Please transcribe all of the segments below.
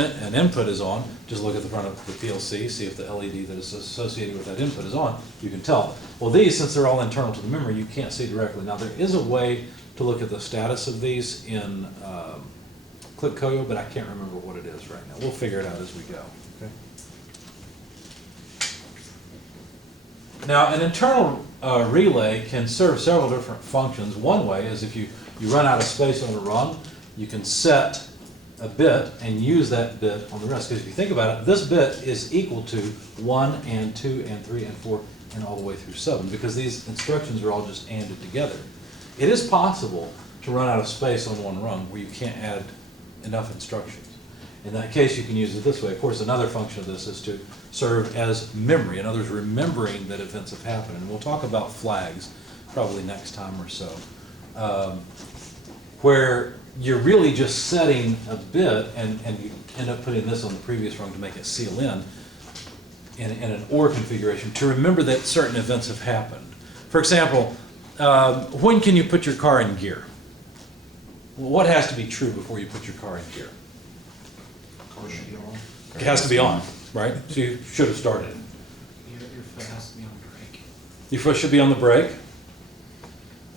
an input is on, just look at the front of the PLC, see if the LED that is associated with that input is on, you can tell. Well, these, since they're all internal to the memory, you can't see directly. Now, there is a way to look at the status of these in InputOutput, but I can't remember what it is right now. We'll figure it out as we go. Okay? Now, an internal relay can serve several different functions. One way is if you run out of space on a rung, you can set a bit and use that bit on the rest. Because if you think about it, this bit is equal to 1 and 2 and 3 and 4 and all the way through 7, because these instructions are all just ANDed together. It is possible to run out of space on one rung where you can't add enough instructions. In that case, you can use it this way. Of course, another function of this is to serve as memory, in other words, remembering that events have happened. And we'll talk about flags probably next time or so, where you're really just setting a bit, and you end up putting this on the previous rung to make it seal in an OR configuration to remember that certain events have happened. For example, when can you put your car in gear? Well, what has to be true before you put your car in gear? Car should be on. It has to be on, right? So you should have started it. Your foot has to be on brake. Your foot should be on the brake.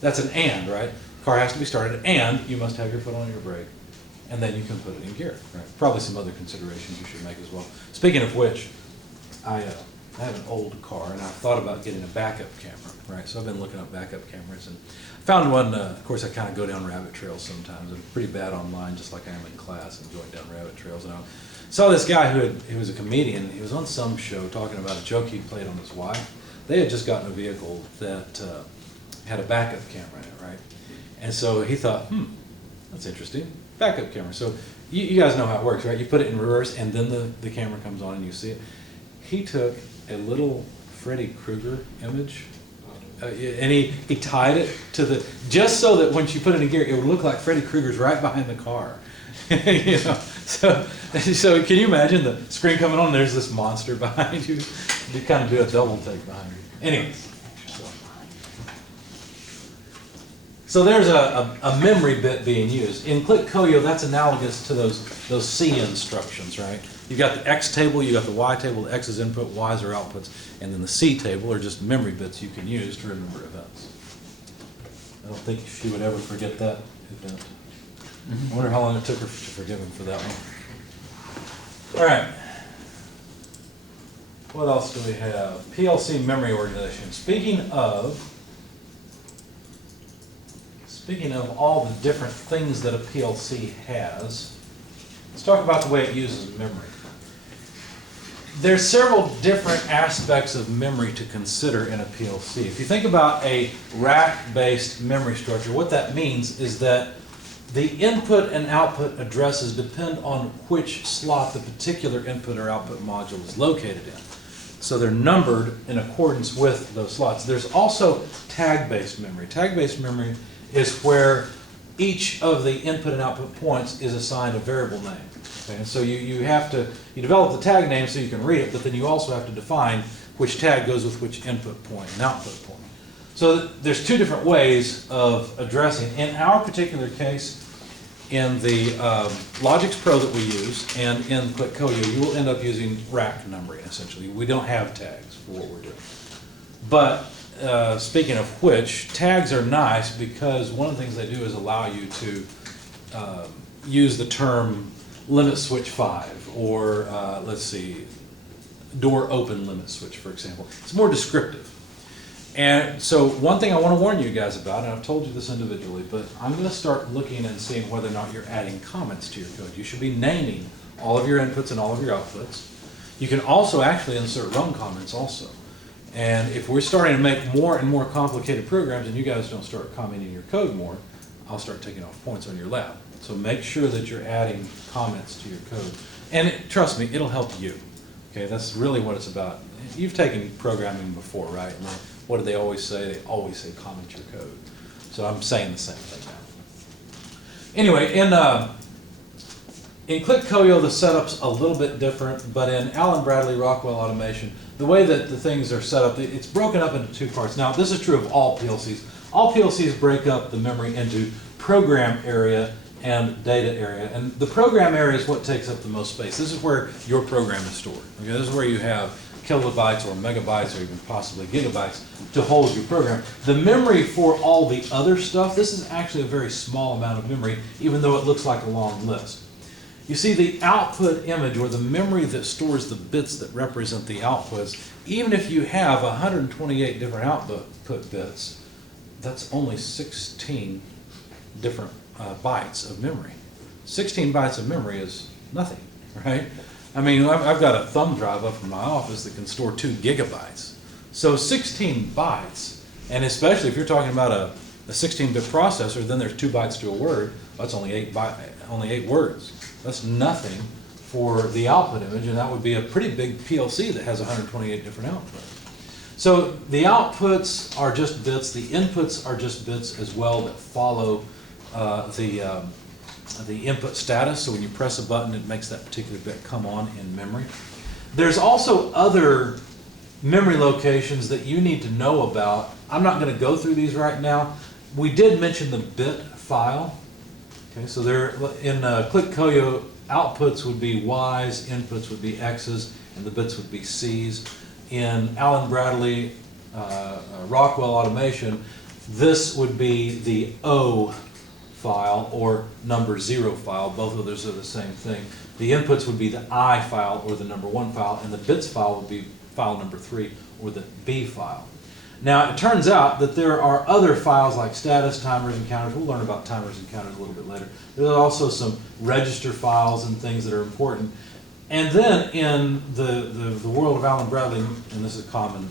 That's an and, right? Car has to be started, and you must have your foot on your brake, and then you can put it in gear. Right? Probably some other considerations you should make as well. Speaking of which, I have an old car, and I've thought about getting a backup camera, right? So I've been looking up backup cameras, and found one. Of course, I kind of go down rabbit trails sometimes. I'm pretty bad online, just like I am in class, and going down rabbit trails. And I saw this guy who was a comedian. He was on some show talking about a joke he played on his wife. They had just gotten a vehicle that had a backup camera in it, right? And so he thought, that's interesting, backup camera. So you guys know how it works, right? You put it in reverse, and then the camera comes on and you see it. He took a little Freddy Krueger image, and he tied it to the, just so that when she put it in gear, it would look like Freddy Krueger's right behind the car. You know, so can you imagine the screen coming on, there's this monster behind you? You kind of do a double take behind you. Anyways. So there's a memory bit being used. In InputOutput, that's analogous to those C instructions, right? You've got the X table, you've got the Y table, the X is input, Y's are outputs, and then the C table are just memory bits you can use to remember events. I don't think she would ever forget that event. I wonder how long it took her to forgive him for that one. All right. What else do we have? PLC memory organization. Speaking of all the different things that a PLC has, let's talk about the way it uses memory. There's several different aspects of memory to consider in a PLC. If you think about a rack-based memory structure, what that means is that the input and output addresses depend on which slot the particular input or output module is located in. So they're numbered in accordance with those slots. There's also tag-based memory. Tag-based memory is where each of the input and output points is assigned a variable name. Okay? And so you develop the tag name so you can read it, but then you also have to define which tag goes with which input point and output point. So there's two different ways of addressing. In our particular case, in the Logix Pro that we use and in InputOutput, you will end up using rack numbering essentially. We don't have tags for what we're doing. But speaking of which, tags are nice because one of the things they do is allow you to use the term limit switch 5 or let's see, door open limit switch, for example. It's more descriptive. And so one thing I want to warn you guys about, and I've told you this individually, but I'm going to start looking and seeing whether or not you're adding comments to your code. You should be naming all of your inputs and all of your outputs. You can also actually insert run comments also. And if we're starting to make more and more complicated programs and you guys don't start commenting your code more, I'll start taking off points on your lab. So make sure that you're adding comments to your code. And trust me, it'll help you. Okay, that's really what it's about. You've taken programming before, right? And what do they always say? They always say comment your code. So I'm saying the same thing now. Anyway, in InputOutput, the setup's a little bit different, but in Allen Bradley Rockwell Automation, the way that the things are set up, it's broken up into two parts. Now, this is true of all PLCs. All PLCs break up the memory into program area and data area. And the program area is what takes up the most space. This is where your program is stored. Okay, this is where you have kilobytes or megabytes or even possibly gigabytes to hold your program. The memory for all the other stuff, this is actually a very small amount of memory, even though it looks like a long list. You see, the output image, or the memory that stores the bits that represent the outputs, even if you have 128 different output bits, that's only 16 different bytes of memory. 16 bytes of memory is nothing, right? I mean, I've got a thumb drive up in my office that can store 2 gigabytes. So 16 bytes, and especially if you're talking about a 16-bit processor, then there's 2 bytes to a word. That's only 8 words. That's nothing for the output image, and that would be a pretty big PLC that has 128 different outputs. So the outputs are just bits. The inputs are just bits as well that follow the input status. So when you press a button, it makes that particular bit come on in memory. There's also other memory locations that you need to know about. I'm not going to go through these right now. We did mention the bit file. Okay, so there in ClickCoyo, outputs would be Y's, inputs would be X's, and the bits would be C's. In Allen Bradley Rockwell Automation, this would be the O file or number 0 file. Both of those are the same thing. The inputs would be the I file or the number 1 file, and the bits file would be file number 3 or the B file. Now, it turns out that there are other files like status, timers, and counters. We'll learn about timers and counters a little bit later. There's also some register files and things that are important. And then in the world of Allen Bradley, and this is common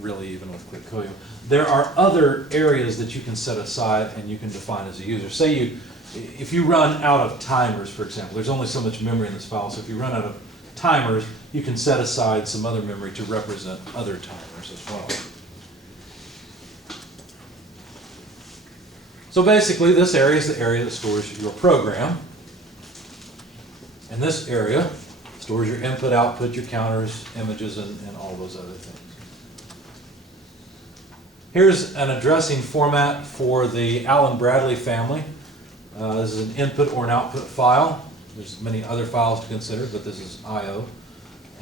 really even with ClickCoyo, there are other areas that you can set aside and you can define as a user. Say if you run out of timers, for example, there's only so much memory in this file, so if you run out of timers, you can set aside some other memory to represent other timers as well. So basically, this area is the area that stores your program, and this area stores your input, output, your counters, images, and all those other things. Here's an addressing format for the Allen Bradley family. This is an input or an output file. There's many other files to consider, but this is I/O.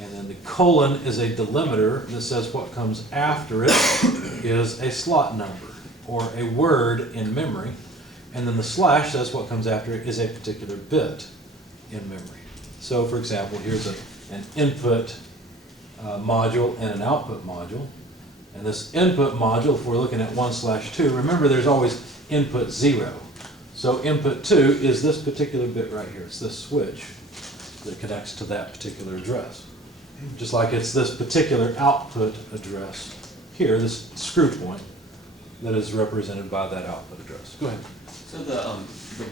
And then the colon is a delimiter that says what comes after it is a slot number or a word in memory. And then the slash says what comes after it is a particular bit in memory. So for example, here's an input module and an output module. And this input module, if we're looking at 1/2, remember there's always input 0. So input 2 is this particular bit right here. It's this switch that connects to that particular address. Just like it's this particular output address here, this screw point, that is represented by that output address. Go ahead. So the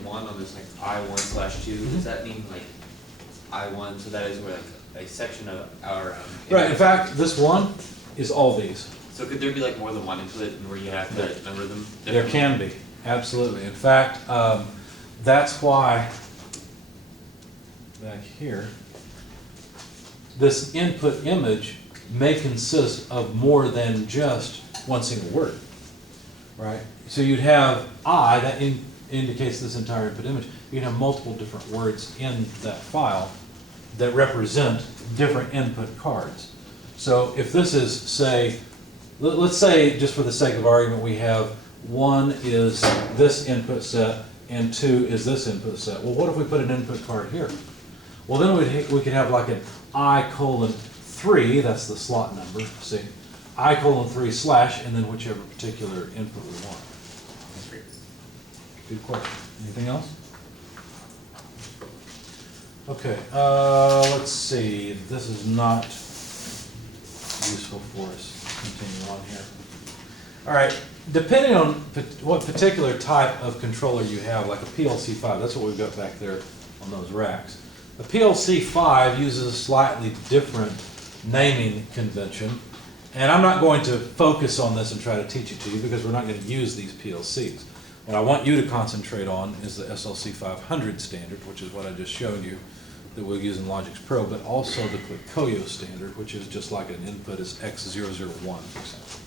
1 on this like I1/2, does that mean like I1? So that is where like a section of our Right. In fact, this 1 is all these. So could there be like more than one input where you have to number them? There can be, absolutely. In fact, that's why back here, this input image may consist of more than just one single word, right? So you'd have I, that indicates this entire input image. You'd have multiple different words in that file that represent different input cards. So if this is, say, let's say, just for the sake of argument, we have 1 is this input set and 2 is this input set. Well, what if we put an input card here? Well, then we could have like an I:3, that's the slot number, see? I:3/ and then whichever particular input we want. Good question. Anything else? Okay, let's see. This is not useful for us. Continue on here. All right, depending on what particular type of controller you have, like a PLC 5, that's what we've got back there on those racks. The PLC 5 uses a slightly different naming convention, and I'm not going to focus on this and try to teach it to you because we're not going to use these PLCs. What I want you to concentrate on is the SLC 500 standard, which is what I just showed you, that we'll use in Logix Pro, but also the ClickCoyo standard, which is just like an input is X001, for example.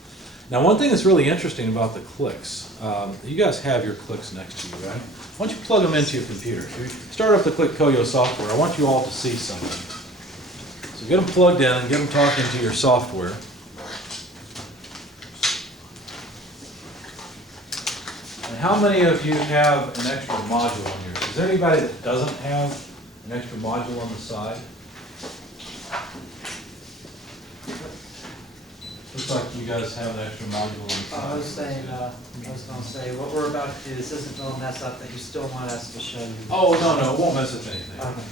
Now, one thing that's really interesting about the clicks, you guys have your clicks next to you, right? Why don't you plug them into your computer? If you start up the Click Koyo software, I want you all to see something. So get them plugged in and get them talking to your software. And how many of you have an extra module on yours? Is there anybody that doesn't have an extra module on the side? Looks like you guys have an extra module on the side. I was gonna say, what we're about to do, this isn't gonna mess up that you still want us to show you. Oh, no, it won't mess with anything. Okay.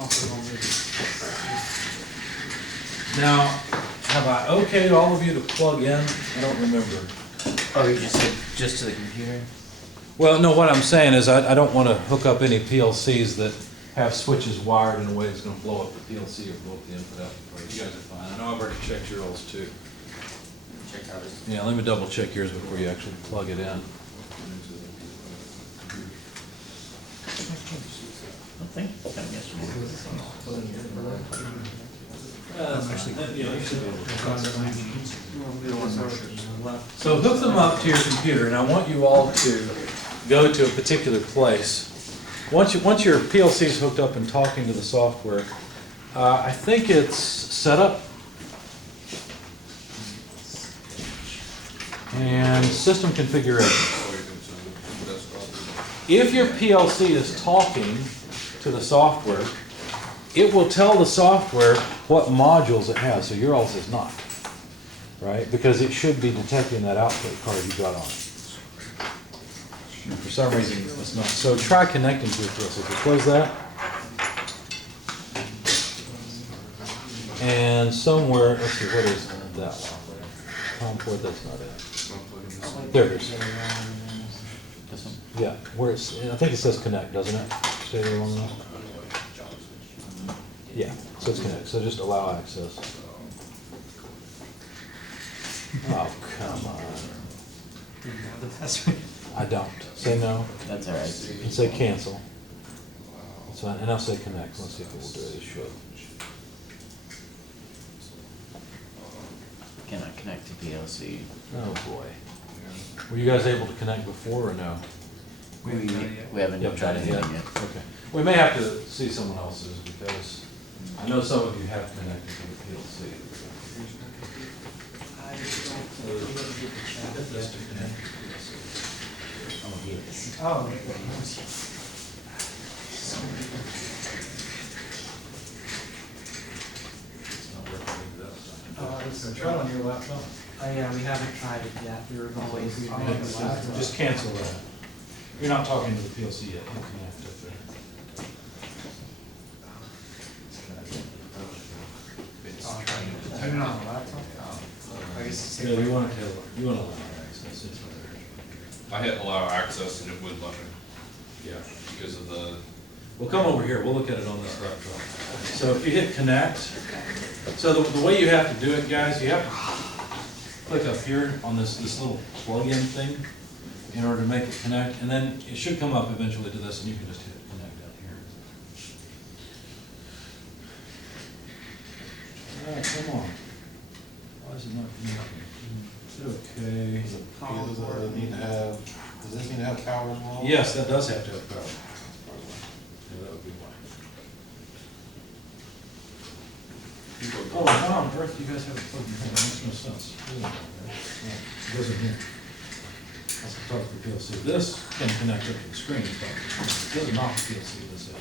Also gonna move Now, have I okayed all of you to plug in? I don't remember. Oh, you just said just to the computer? Well, no, what I'm saying is I don't want to hook up any PLCs that have switches wired in a way that's going to blow up the PLC or blow up the input output. You guys are fine. I know I've already checked yours too. Check out this. Yeah, let me double check yours before you actually plug it in. Nothing. Done yesterday. So hook them up to your computer, and I want you all to go to a particular place. Once your PLC is hooked up and talking to the software, I think it's set up and system configuration. If your PLC is talking to the software, it will tell the software what modules it has, so yours is not, right? Because it should be detecting that output card you got on it. For some reason, it's not. So try connecting to your PLC. So close that. And somewhere, let's see, what is that one? COM port, that's not it. There it is. This one? Yeah, where it's, I think it says connect, doesn't it? Stay there long enough. Yeah, so it's connect, so just allow access. Oh, come on. Do you have the password? I don't. Say no, That's all right. and say cancel. That's fine, and I'll say connect. Let's see if it will do it. It should. Cannot connect to PLC. Oh, boy. Were you guys able to connect before or no? We haven't You haven't tried tried it anything yet? yet. Okay. We may have to see someone else's because I know some of you have connected to the PLC. I don't think we're gonna get the chat Let's do yet. connect to the PLC. I'm gonna do it. Oh. It's not working either. That's not- Try on your laptop. Yeah, we haven't tried it yet. We were going to wait. Just cancel that. You're not talking to the PLC yet. You connect it there. Turn it on the laptop? I guess Yeah, you want to allow access. It's I hit allow access and it wouldn't let me yeah. because of the, We'll come over here, we'll look at it on this laptop. So if you hit connect, so the way you have to do it, guys, you have to click up here on this little plug-in thing in order to make it connect, and then it should come up eventually to this, and you can just hit connect down here. All right, come on. Why is it not connecting? Is it okay? Does it need to have, does this need to have power as well? Yes, that does have to have power. Yeah, that would be why. Oh, how on earth do you guys have it plugged in? That makes no sense. It goes in here. That's the talk for PLC. This can connect up to the screen. This is not the PLC, this is.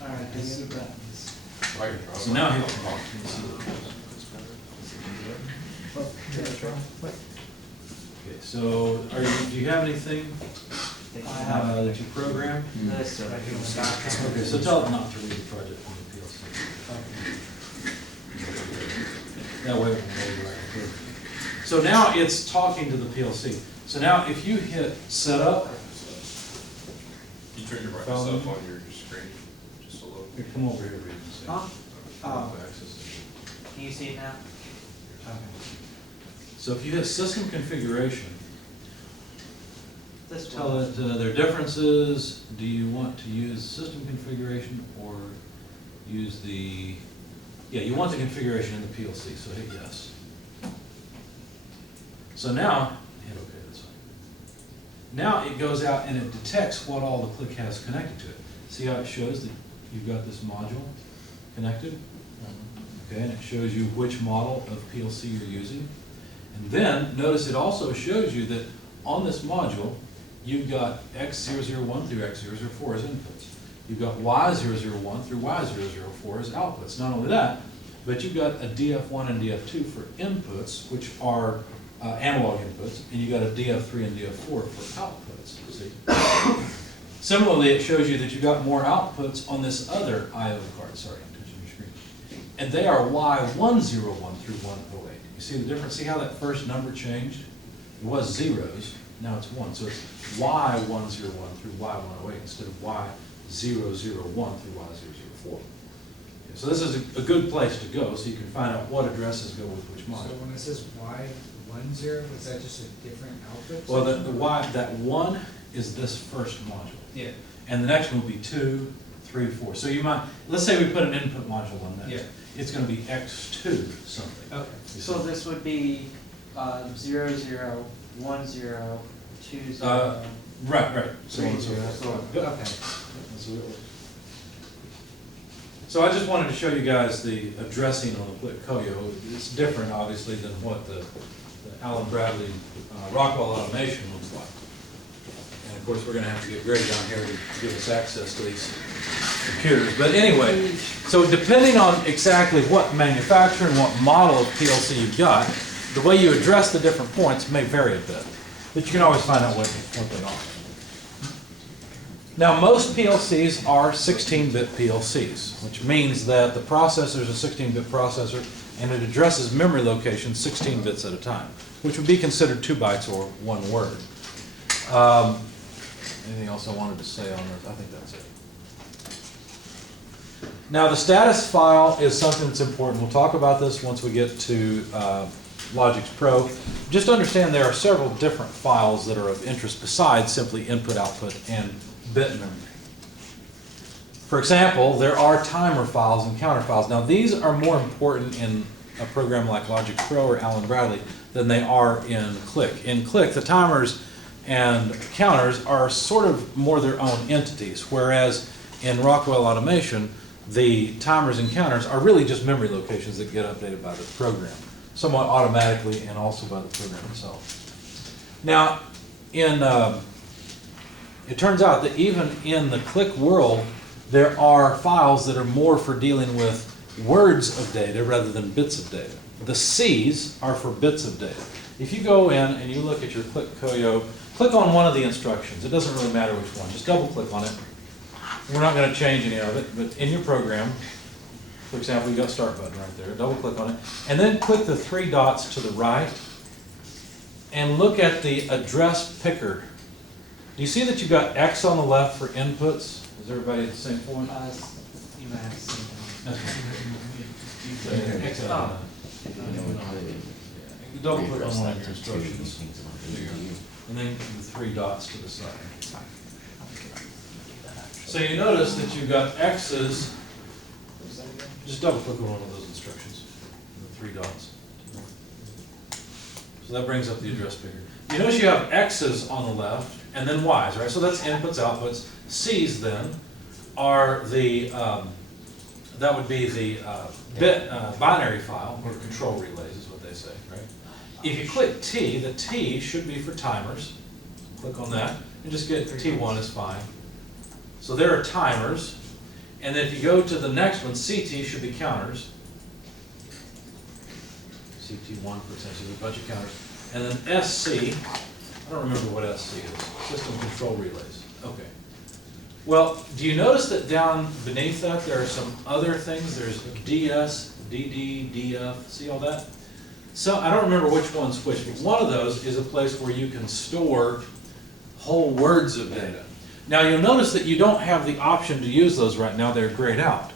All right, I see that. So now he'll. Okay, so do you have anything I have that you program? this right here. Okay, so tell it not to read the project from the PLC. That way it will load right through. So now it's talking to the PLC. So now if you hit setup, you turn your brightness up on your screen just a little. here, come over here, read and see. Huh? Oh, Access. can you see it now? Okay. So if you hit system configuration, This tell one. it their differences. Do you want to use system configuration or use the, yeah, you want the configuration in the PLC, so hit yes. So now, hit OK, that's fine. Now it goes out and it detects what all the click has connected to it. See how it shows that you've got this module connected? Okay, and it shows you which model of PLC you're using. And then, notice it also shows you that on this module, you've got X001 through X004 as inputs. You've got Y001 through Y004 as outputs. Not only that, but you've got a DF1 and DF2 for inputs, which are analog inputs, and you've got a DF3 and DF4 for outputs, see? Similarly, it shows you that you've got more outputs on this other I/O card, sorry, I'm touching your screen. And they are Y101 through 108. You see the difference? See how that first number changed? It was zeros, now it's one. So it's Y101 through Y108 instead of Y001 through Y004. So this is a good place to go, so you can find out what addresses go with which So module. when it says Y10, is that just a different output? Well, the Y, that one is this first module. Yeah. And the next one will be 2, 3, 4. So you might, let's say we put an input module on next. Yeah. It's going to be X2 something. Okay. So this would be 0, 0, 1, 0, 2, 0. Right. So on 3, and so 0. forth. So, Yep. okay. That's the way it works. So I just wanted to show you guys the addressing on the Click Koyo. It's different, obviously, than what the Allen Bradley Rockwell automation looks like. And of course, we're going to have to get Greg down here to give us access to these computers. But anyway, so depending on exactly what manufacturer and what model of PLC you've got, the way you address the different points may vary a bit. But you can always find out what they are. Now, most PLCs are 16-bit PLCs, which means that the processor is a 16-bit processor, and it addresses memory locations 16 bits at a time, which would be considered 2 bytes or 1 word. Anything else I wanted to say on this? I think that's it. Now, the status file is something that's important. We'll talk about this once we get to Logix Pro. Just understand there are several different files that are of interest besides simply input, output, and bit memory. For example, there are timer files and counter files. Now, these are more important in a program like Logix Pro or Allen Bradley than they are in Click. In Click, the timers and counters are sort of more their own entities, whereas in Rockwell Automation, the timers and counters are really just memory locations that get updated by the program, somewhat automatically and also by the program itself. Now, it turns out that even in the Click world, there are files that are more for dealing with words of data rather than bits of data. The C's are for bits of data. If you go in and you look at your Click Koyo, click on one of the instructions. It doesn't really matter which one. Just double click on it. We're not going to change any of it, but in your program, for example, you've got Start button right there. Double click on it. And then click the 3 dots to the right and look at the address picker. Do you see that you've got X on the left for inputs? Is everybody at the same point? You might have seen That's fine. X on that. Double click on one of your instructions. And then the 3 dots to the side. So you notice that you've got X's. Just double click on one of those instructions. The 3 dots. So that brings up the address picker. You notice you have X's on the left and then Y's, right? So that's inputs, outputs. C's then are the, that would be the bit binary file, or control relays is what they say, right? If you click T, the T should be for timers. Click on that and just get T1 is fine. So there are timers. And then if you go to the next one, CT should be counters. CT1 for instance is a bunch of counters. And then SC, I don't remember what SC is, System Control Relays. Okay. Well, do you notice that down beneath that there are some other things? There's DS, DD, DF, see all that? So I don't remember which one's which, but one of those is a place where you can store whole words of data. Now you'll notice that you don't have the option to use those right now, they're grayed out.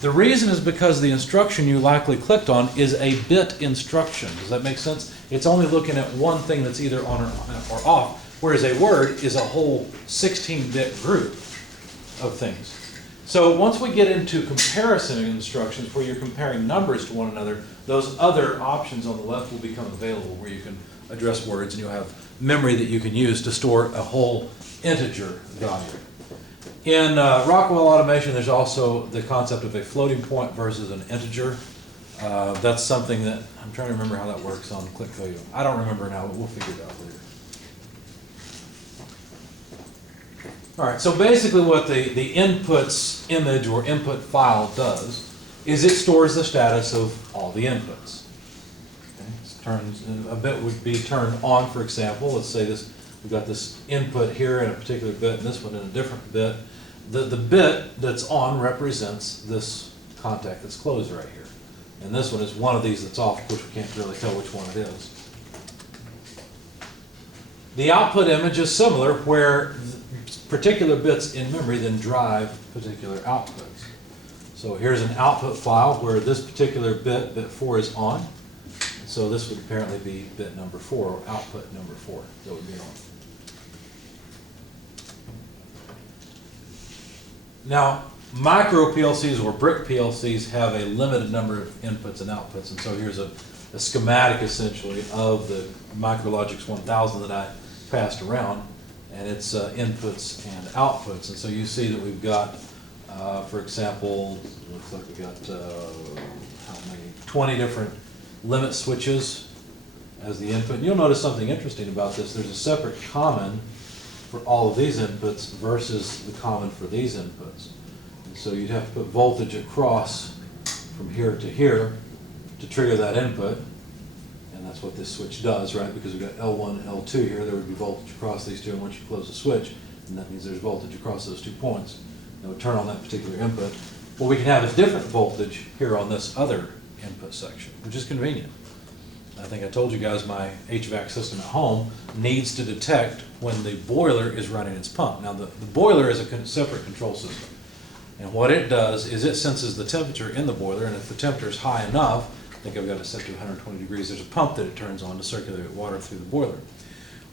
The reason is because the instruction you likely clicked on is a bit instruction. Does that make sense? It's only looking at one thing that's either on or off, whereas a word is a whole 16-bit group of things. So once we get into comparison instructions where you're comparing numbers to one another, those other options on the left will become available where you can address words and you'll have memory that you can use to store a whole integer value. In Rockwell Automation, there's also the concept of a floating point versus an integer. That's something that, I'm trying to remember how that works on click value. I don't remember now, but we'll figure it out later. All right, so basically what the inputs image or input file does is it stores the status of all the inputs. Okay? A bit would be turned on, for example. Let's say we've got this input here in a particular bit and this one in a different bit. The bit that's on represents this contact that's closed right here. And this one is one of these that's off, which we can't really tell which one it is. The output image is similar, where particular bits in memory then drive particular outputs. So here's an output file where this particular bit 4 is on. So this would apparently be bit number 4, or output number 4 that would be on. Now, micro PLCs or brick PLCs have a limited number of inputs and outputs, and so here's a schematic essentially of the MicroLogix 1000 that I passed around, and its inputs and outputs. And so you see that we've got, for example, looks like we've got how many? 20 different limit switches as the input. And you'll notice something interesting about this. There's a separate common for all of these inputs versus the common for these inputs. And so you'd have to put voltage across from here to here to trigger that input. And that's what this switch does, right? Because we've got L1 and L2 here, there would be voltage across these two, and once you close the switch, and that means there's voltage across those 2 points. It would turn on that particular input. Well, we can have a different voltage here on this other input section, which is convenient. I think I told you guys my HVAC system at home needs to detect when the boiler is running its pump. Now, the boiler is a separate control system. And what it does is it senses the temperature in the boiler, and if the temperature is high enough, I think I've got it set to 120 degrees, there's a pump that it turns on to circulate water through the boiler.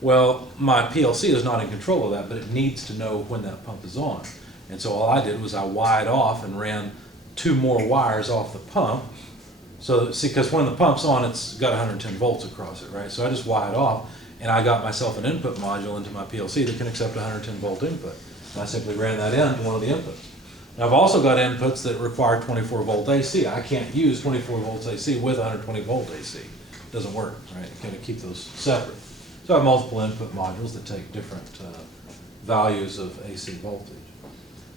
Well, my PLC is not in control of that, but it needs to know when that pump is on. And so all I did was I wired off and ran 2 more wires off the pump. So, see, because when the pump's on, it's got 110 volts across it, right? So I just wired off, and I got myself an input module into my PLC that can accept 110 volt input. And I simply ran that into one of the inputs. Now, I've also got inputs that require 24 volt AC. I can't use 24 volts AC with 120 volt AC. It doesn't work, right? You kind of keep those separate. So I have multiple input modules that take different values of AC voltage.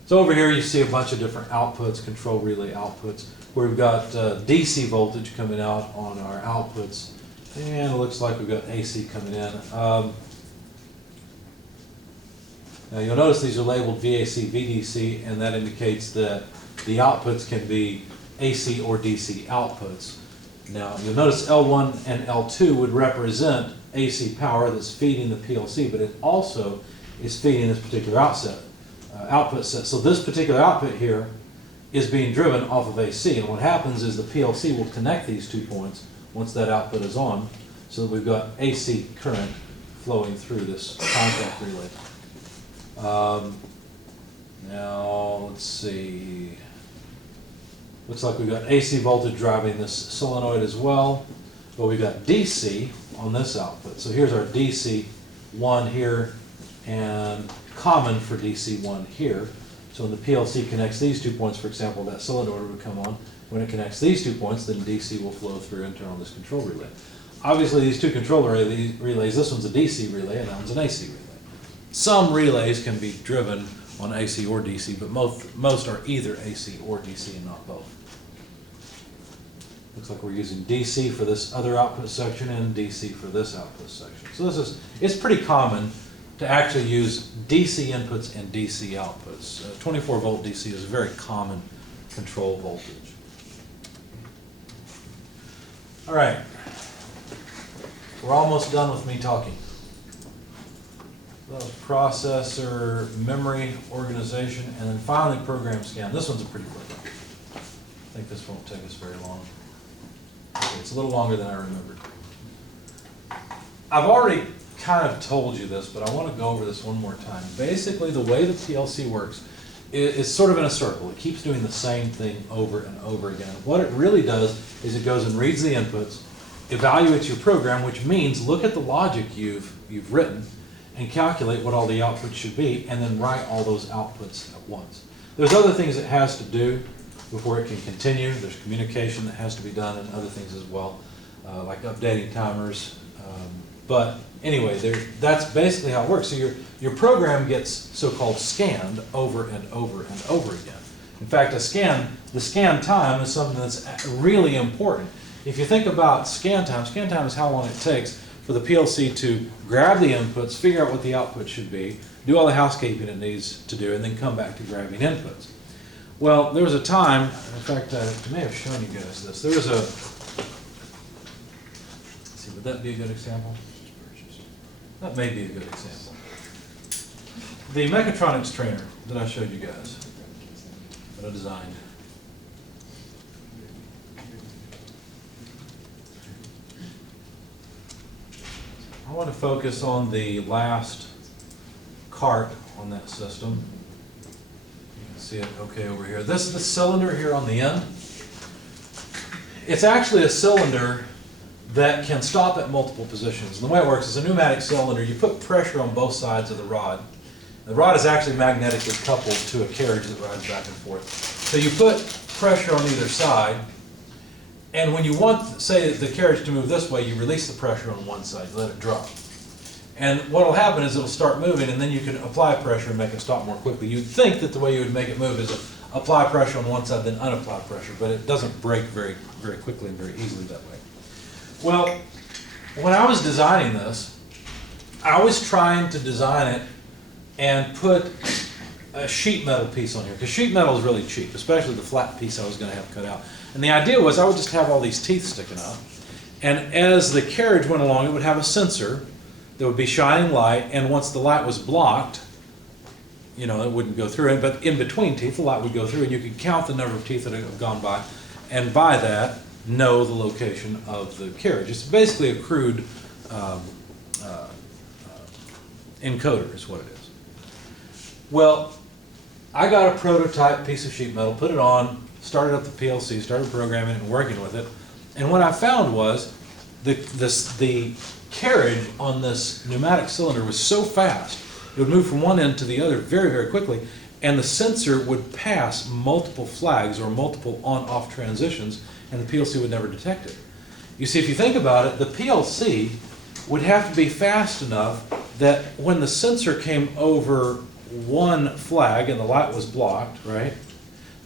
So over here you see a bunch of different outputs, control relay outputs, where we've got DC voltage coming out on our outputs, and it looks like we've got AC coming in. Now you'll notice these are labeled VAC, VDC, and that indicates that the outputs can be AC or DC outputs. Now you'll notice L1 and L2 would represent AC power that's feeding the PLC, but it also is feeding this particular output set. So this particular output here is being driven off of AC, and what happens is the PLC will connect these 2 points once that output is on, so that we've got AC current flowing through this contact relay. Now let's see, looks like we've got AC voltage driving this solenoid as well, but we've got DC on this output. So here's our DC 1 here and common for DC 1 here. So when the PLC connects these 2 points, for example, that solenoid would come on. When it connects these 2 points, then DC will flow through and turn on this control relay. Obviously these 2 control relays, this one's a DC relay and that one's an AC relay. Some relays can be driven on AC or DC, but most are either AC or DC and not both. Looks like we're using DC for this other output section and DC for this output section. So it's pretty common to actually use DC inputs and DC outputs. 24 volt DC is a very common control voltage. All right, we're almost done with me talking. Processor, memory organization, and then finally program scan. This one's a pretty quick one. think this won't take us very long. Okay, it's a little longer than I remembered. I've already kind of told you this, but I want to go over this one more time. Basically, the way the PLC works is sort of in a circle. It keeps doing the same thing over and over again. What it really does is it goes and reads the inputs, evaluates your program, which means look at the logic you've written and calculate what all the outputs should be, and then write all those outputs at once. There's other things it has to do before it can continue. There's communication that has to be done and other things as well, like updating timers. But anyway, that's basically how it works. So your program gets so-called scanned over and over and over again. In fact, the scan time is something that's really important. If you think about scan time is how long it takes for the PLC to grab the inputs, figure out what the output should be, do all the housekeeping it needs to do, and then come back to grabbing inputs. Well, there was a time, in fact, I may have shown you guys this. There was a, let's see, would that be a good example? That may be a good example. The mechatronics trainer that I showed you guys, that I designed. I want to focus on the last cart on that system. You can see it okay over here. This is the cylinder here on the end. It's actually a cylinder that can stop at multiple positions. And the way it works is a pneumatic cylinder. You put pressure on both sides of the rod. The rod is actually magnetically coupled to a carriage that rides back and forth. So you put pressure on either side, and when you want, say, the carriage to move this way, you release the pressure on one side, you let it drop. And what will happen is it'll start moving, and then you can apply pressure and make it stop more quickly. You'd think that the way you would make it move is apply pressure on one side, then unapply pressure, but it doesn't break very, very quickly and very easily that way. Well, when I was designing this, I was trying to design it and put a sheet metal piece on here, because sheet metal is really cheap, especially the flat piece I was going to have cut out. And the idea was I would just have all these teeth sticking up, and as the carriage went along, it would have a sensor that would be shining light, and once the light was blocked, you know, it wouldn't go through it, but in between teeth, the light would go through, and you could count the number of teeth that have gone by, and by that, know the location of the carriage. It's basically a crude encoder is what it is. Well, I got a prototype piece of sheet metal, put it on, started up the PLC, started programming it and working with it, and what I found was the carriage on this pneumatic cylinder was so fast, it would move from one end to the other very, very quickly, and the sensor would pass multiple flags or multiple on-off transitions, and the PLC would never detect it. You see, if you think about it, the PLC would have to be fast enough that when the sensor came over one flag and the light was blocked, right,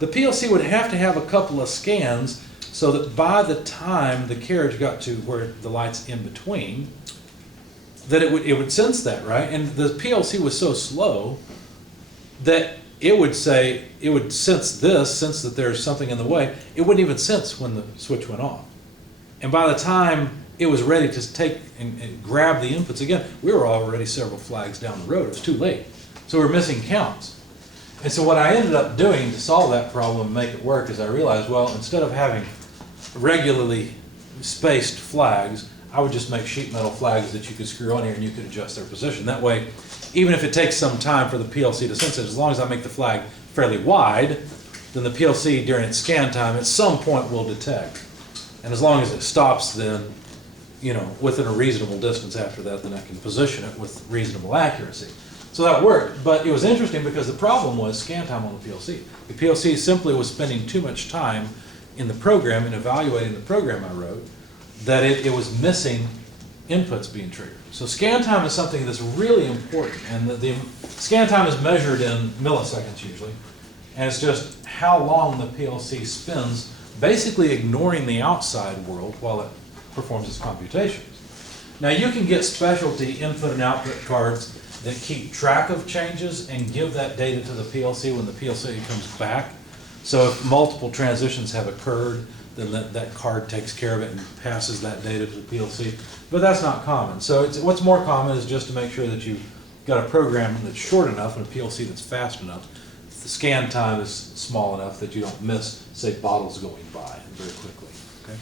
the PLC would have to have a couple of scans so that by the time the carriage got to where the light's in between, that it would sense that, right? And the PLC was so slow that it would say, it would sense that there's something in the way. It wouldn't even sense when the switch went off. And by the time it was ready to take and grab the inputs again, we were already several flags down the road. It was too late. So we're missing counts. And so what I ended up doing to solve that problem and make it work is I realized, well, instead of having regularly spaced flags, I would just make sheet metal flags that you could screw on here and you could adjust their position. That way, even if it takes some time for the PLC to sense it, as long as I make the flag fairly wide, then the PLC during its scan time at some point will detect. And as long as it stops then, you know, within a reasonable distance after that, then I can position it with reasonable accuracy. So that worked, but it was interesting because the problem was scan time on the PLC. The PLC simply was spending too much time in the program and evaluating the program I wrote that it was missing inputs being triggered. So scan time is something that's really important, and the scan time is measured in milliseconds usually, and it's just how long the PLC spends basically ignoring the outside world while it performs its computations. Now you can get specialty input and output cards that keep track of changes and give that data to the PLC when the PLC comes back. So if multiple transitions have occurred, then that card takes care of it and passes that data to the PLC. But that's not common. So what's more common is just to make sure that you've got a program that's short enough and a PLC that's fast enough the scan time is small enough that you don't miss, say, bottles going by very quickly, okay?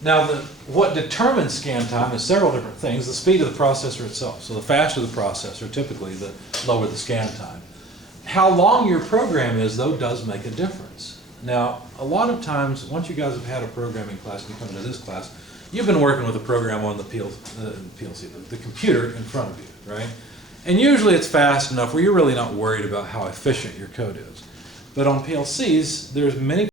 Now, what determines scan time is several different things. The speed of the processor itself. So the faster the processor, typically, the lower the scan time. How long your program is, though, does make a difference. Now, a lot of times, once you guys have had a programming class and you come into this class, you've been working with a program on the PLC, the computer in front of you, right? And usually it's fast enough where you're really not worried about how efficient your code is. But on PLCs, there's many